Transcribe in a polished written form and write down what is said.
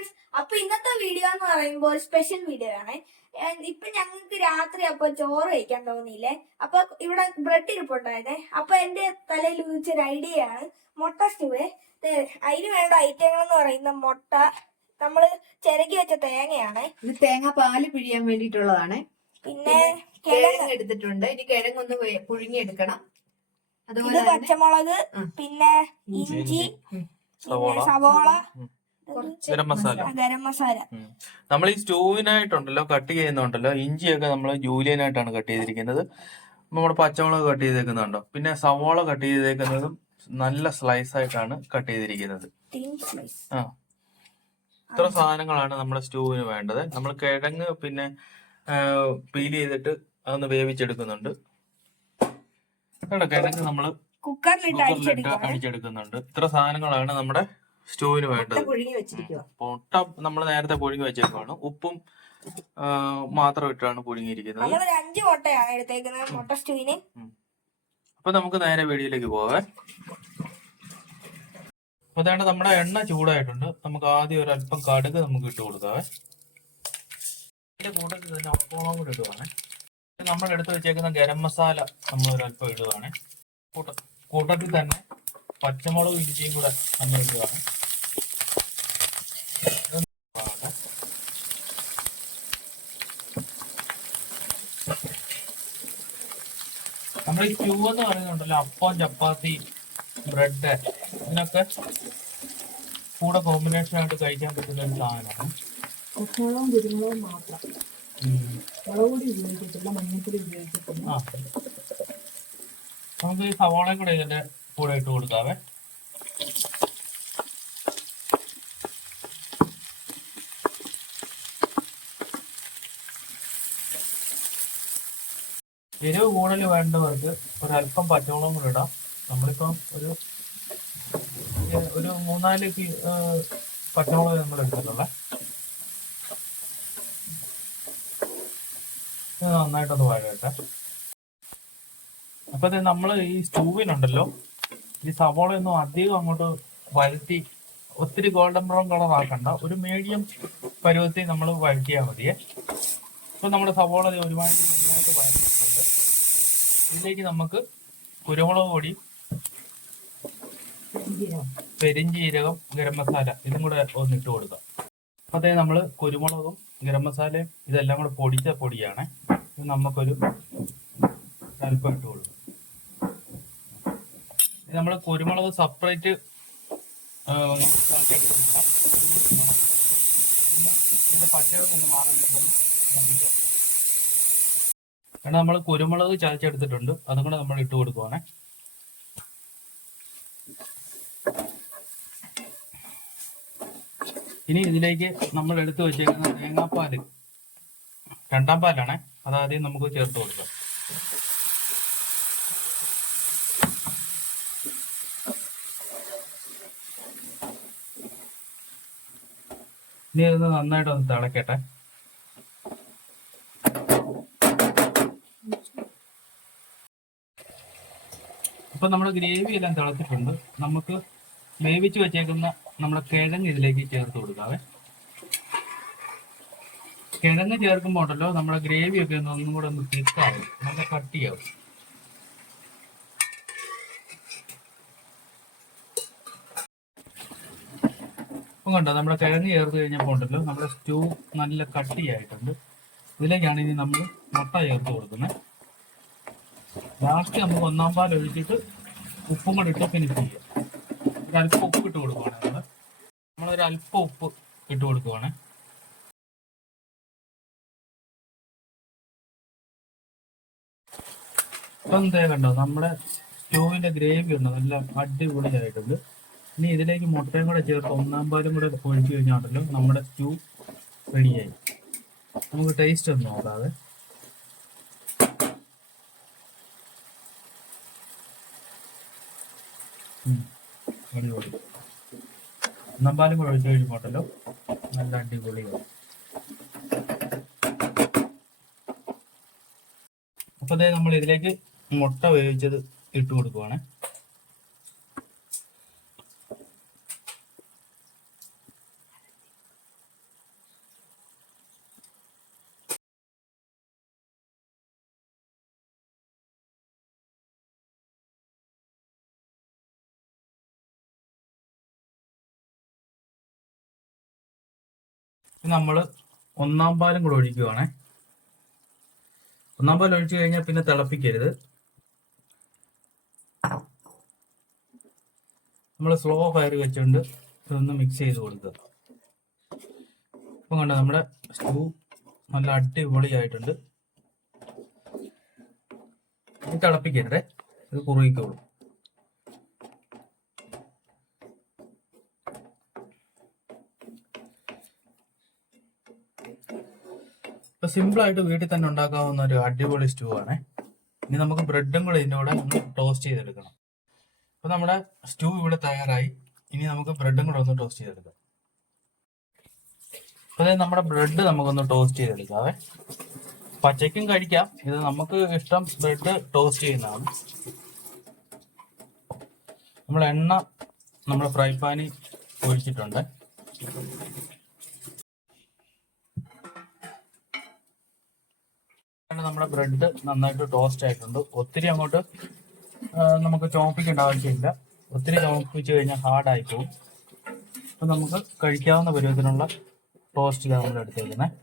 Friends, അപ്പൊ ഇന്നത്തെ video എന്ന് പറയുമ്പോൾ സ്പെഷ്യൽ വീഡിയോ ആണ്. ഇപ്പൊ ഞങ്ങൾക്ക് രാത്രി അപ്പൊ ചോറ് കഴിക്കാൻ തോന്നിയില്ലേ, അപ്പൊ ഇവിടെ ബ്രെഡ് ഇരിപ്പുണ്ടായിരുന്നേ. അപ്പൊ എന്റെ തലയിൽ ഉദിച്ചൊരു ഐഡിയ ആണ് മുട്ട സ്റ്റൂവേ. അതിന് വേണ്ട ഐറ്റങ്ങൾ എന്ന് പറയുന്ന മുട്ട, നമ്മള് ചിരകി വെച്ച തേങ്ങയാണ്. ഇത് തേങ്ങ പാല് പിഴിയാൻ വേണ്ടിയിട്ടുള്ളതാണ്. പിന്നെ കിഴങ്ങ് എടുത്തിട്ടുണ്ട്. ഇനി കിഴങ്ങൊന്ന് പുഴുങ്ങിയെടുക്കണം. അതുപോലെ പച്ചമുളക്, പിന്നെ ഇഞ്ചി, സവോള, ഗരം മസാല. നമ്മൾ ഈ സ്റ്റൂവിനായിട്ടുണ്ടല്ലോ കട്ട് ചെയ്യുന്നുണ്ടല്ലോ, ഇഞ്ചിയൊക്കെ നമ്മൾ ജൂലിയനായിട്ടാണ് കട്ട് ചെയ്തിരിക്കുന്നത്. നമ്മുടെ പച്ചമുളക് കട്ട് ചെയ്തേക്കുന്നുണ്ടോ, പിന്നെ സവോള കട്ട് ചെയ്തേക്കുന്നതും നല്ല സ്ലൈസ് ആയിട്ടാണ് കട്ട് ചെയ്തിരിക്കുന്നത്. ഇത്ര സാധനങ്ങളാണ് നമ്മുടെ സ്റ്റൂവിന് വേണ്ടത്. നമ്മൾ കിഴങ്ങ് പിന്നെ പീൽ ചെയ്തിട്ട് അതൊന്ന് വേവിച്ചെടുക്കുന്നുണ്ട്. കിഴങ്ങ് നമ്മൾ കുക്കറിലിട്ട് അടിച്ചെടുക്കുന്നുണ്ട്. ഇത്ര സാധനങ്ങളാണ് നമ്മുടെ സ്റ്റൂവിന് വേണ്ടത്. മുട്ട നമ്മൾ നേരത്തെ പുഴുങ്ങി വെച്ചേക്കാണ്. ഉപ്പും മാത്രം ഇട്ടാണ് പുഴുങ്ങിയിരിക്കുന്നത്. 5 മുട്ടയാണ് എടുത്തേക്കുന്നത് മുട്ട സ്റ്റൂവിന്. അപ്പൊ നമുക്ക് നേരെ വീഡിയോയിലേക്ക് പോകാം. അപ്പൊ അതാണ് നമ്മുടെ എണ്ണ ചൂടായിട്ടുണ്ട്. നമുക്ക് ആദ്യം ഒരു അല്പം കടുക് നമുക്ക് ഇട്ട് കൊടുക്കാവേ. ഇതിന്റെ കൂട്ടത്തിൽ തന്നെ ഉപ്പുമുളകും കൂടി ഇടുവാണ്. നമ്മൾ എടുത്ത് വെച്ചേക്കുന്ന ഗരം മസാല നമ്മൾ ഒരല്പം ഇടുവാണ്. കൂട്ടത്തിൽ തന്നെ പച്ചമുളകും ഇഞ്ചിയും കൂടെ നമ്മൾ ഇടുവാണ്. നമ്മൾ ഈ സ്റ്റൂ എന്ന് പറയുന്നുണ്ടല്ലോ, അപ്പം, ചപ്പാത്തി, ബ്രെഡ്, ഇതിനൊക്കെ കൂടെ കോമ്പിനേഷൻ ആയിട്ട് കഴിക്കാൻ പറ്റുന്ന ഒരു സാധനമാണ്. പച്ചമുളകും കുരുമുളകും മാത്രം, മുളകുപൊടി ഉപയോഗിച്ചിട്ടില്ല, മഞ്ഞൾപ്പൊടി ഉപയോഗിച്ചിട്ടില്ല. നമുക്ക് ഈ സവാളയും കൂടെ ഇതിന്റെ കൂടെ ഇട്ട് കൊടുക്കാവേ. എരിവ് കൂടുതൽ വേണ്ടവർക്ക് ഒരല്പം പച്ചമുളകും കൂടെ ഇടാം. നമ്മളിപ്പം ഒരു 3-4 പച്ചമുളക് നമ്മൾ എടുത്തിട്ടുള്ള. ഇത് നന്നായിട്ടൊന്ന് വഴട്ടെ. അപ്പൊ നമ്മൾ ഈ സ്റ്റൂവിനുണ്ടല്ലോ, ഈ സവോളയൊന്നും അധികം അങ്ങോട്ട് വഴറ്റി ഒത്തിരി ഗോൾഡൻ ബ്രൗൺ കളർ ആക്കണ്ട. ഒരു മീഡിയം പരുവത്തിൽ നമ്മൾ വഴറ്റിയാൽ മതിയേ. ഇപ്പൊ നമ്മുടെ സവോള ഒരുപാട് നന്നായിട്ട് വഴറ്റിയിട്ടുണ്ട്. ഇതിലേക്ക് നമുക്ക് കുരുമുളക് പൊടി, പെരിഞ്ജീരകം, ഗരം മസാല ഇതും കൂടെ ഒന്നിട്ട് കൊടുക്കാം. അപ്പൊ നമ്മൾ കുരുമുളകും ഗരം മസാലയും ഇതെല്ലാം കൂടെ പൊടിച്ച പൊടിയാണ്. ഇത് നമുക്കൊരു അല്പം ഇട്ട് കൊടുക്കും. നമ്മൾ കുരുമുളക് സെപ്പറേറ്റ് ഇതിന്റെ പച്ചയൊക്കെ ഒന്ന് മാറുന്നുണ്ടെന്ന് നോക്കിക്കാം. കാരണം നമ്മൾ കുരുമുളക് ചതച്ചെടുത്തിട്ടുണ്ട്, അതും കൂടെ നമ്മൾ ഇട്ട് കൊടുക്കുവാണേ. ഇനി ഇതിലേക്ക് നമ്മൾ എടുത്തു വെച്ചേക്കുന്ന തേങ്ങാപ്പാല്, 2ാം പാലാണേ, അതാദ്യം നമുക്ക് ചേർത്ത് കൊടുക്കാം. ഇനി ഇത് നന്നായിട്ടൊന്ന് തിളക്കട്ടെ. ഇപ്പൊ നമ്മുടെ ഗ്രേവി എല്ലാം തിളച്ചിട്ടുണ്ട്. നമുക്ക് വേവിച്ച് വെച്ചേക്കുന്ന നമ്മുടെ കിഴങ്ങ് ഇതിലേക്ക് ചേർത്ത് കൊടുക്കാവേ. കിഴങ്ങ് ചേർക്കുമ്പോൾ ഉണ്ടല്ലോ നമ്മുടെ ഗ്രേവി ഒക്കെ ഒന്നും കൂടെ ഒന്ന് തിക്കാവും, നല്ല കട്ടിയാവും. ഇപ്പം കണ്ടോ, നമ്മുടെ കിഴങ്ങ് ചേർത്ത് കഴിഞ്ഞപ്പോൾ ഉണ്ടല്ലോ നമ്മുടെ സ്റ്റൂ നല്ല കട്ടിയായിട്ടുണ്ട്. ഇതിലേക്കാണ് ഇനി നമ്മൾ മുട്ട ചേർത്ത് കൊടുക്കുന്നത്. ലാസ്റ്റ് നമുക്ക് 1ാം പാൽ ഒഴിച്ചിട്ട് ഉപ്പും കൂടെ ഇട്ട് ഫിനിഷ് ചെയ്യാം. ഒരല്പം ഉപ്പ് ഇട്ട് കൊടുക്കുവാണ്. നമ്മളൊരല്പം ഉപ്പ് ഇട്ട് കൊടുക്കുവാണ്. ഇപ്പം എന്താ കണ്ടോ, നമ്മുടെ സ്റ്റൂവിന്റെ ഗ്രേവി ഉണ്ടോ നല്ല അടിപൊളിയായിട്ടുണ്ട്. ഇനി ഇതിലേക്ക് മുട്ടയും കൂടെ ചേർത്ത് 1ാം പാലും കൂടെ ഒഴിച്ചു കഴിഞ്ഞാണല്ലോ നമ്മുടെ സ്റ്റൂ റെഡിയായി. നമുക്ക് ടേസ്റ്റ് ഒന്ന് നോക്കാതെ. അടിപൊളി. 1ാം പാലും കൂടെ ഒഴിച്ചു കഴിയുമ്പോണ്ടല്ലോ നല്ല അടിപൊളിയാവും. അപ്പൊ നമ്മൾ ഇതിലേക്ക് മുട്ട വേവിച്ചത് ഇട്ട് കൊടുക്കുവാണ്. ഇനി നമ്മൾ ഒന്നാം പാലും കൂടെ ഒഴിക്കുവാണേ. ഒന്നാം പാൽ ഒഴിച്ചു കഴിഞ്ഞാൽ പിന്നെ തിളപ്പിക്കരുത്. നമ്മൾ സ്ലോ ഫയർ വെച്ചുകൊണ്ട് ഇതൊന്ന് മിക്സ് ചെയ്ത് കൊടുക്കുക. ഇപ്പം കണ്ടോ നമ്മുടെ സ്റ്റൂ നല്ല അടിപൊളിയായിട്ടുണ്ട്. ഇത് തിളപ്പിക്കരുതേ, ഇത് കുറുകിക്കോളും. ഇപ്പൊ സിമ്പിൾ ആയിട്ട് വീട്ടിൽ തന്നെ ഉണ്ടാക്കാവുന്ന ഒരു അടിപൊളി സ്റ്റൂ ആണ്. ഇനി നമുക്ക് ബ്രെഡും കൂടെ ഇതിൻ്റെ കൂടെ ഒന്ന് ടോസ്റ്റ് ചെയ്തെടുക്കണം. അപ്പൊ നമ്മുടെ സ്റ്റൂ ഇവിടെ തയ്യാറായി. ഇനി നമുക്ക് ബ്രെഡും കൂടെ ഒന്ന് ടോസ്റ്റ് ചെയ്തെടുക്കാം. അപ്പൊ നമ്മുടെ ബ്രെഡ് നമുക്കൊന്ന് ടോസ്റ്റ് ചെയ്തെടുക്കാവേ. പച്ചയ്ക്കും കഴിക്കാം, ഇത് നമുക്ക് ഇഷ്ടം ബ്രെഡ് ടോസ്റ്റ് ചെയ്യുന്നതാണ്. നമ്മൾ എണ്ണ നമ്മുടെ ഫ്രൈ പാനിൽ ഒഴിച്ചിട്ടുണ്ട്. നമ്മുടെ ബ്രെഡ് നന്നായിട്ട് ടോസ്റ്റ് ആയിട്ടുണ്ട്. ഒത്തിരി അങ്ങോട്ട് നമുക്ക് ചോപ്പിക്കേണ്ട ആവശ്യമില്ല. ഒത്തിരി ചോപ്പിച്ച് കഴിഞ്ഞാൽ ഹാർഡായി പോകും. അപ്പം നമുക്ക് കഴിക്കാവുന്ന പരുവത്തിനുള്ള ടോസ്റ്റിലാണ് നമ്മൾ എടുത്തേക്കുന്നത്.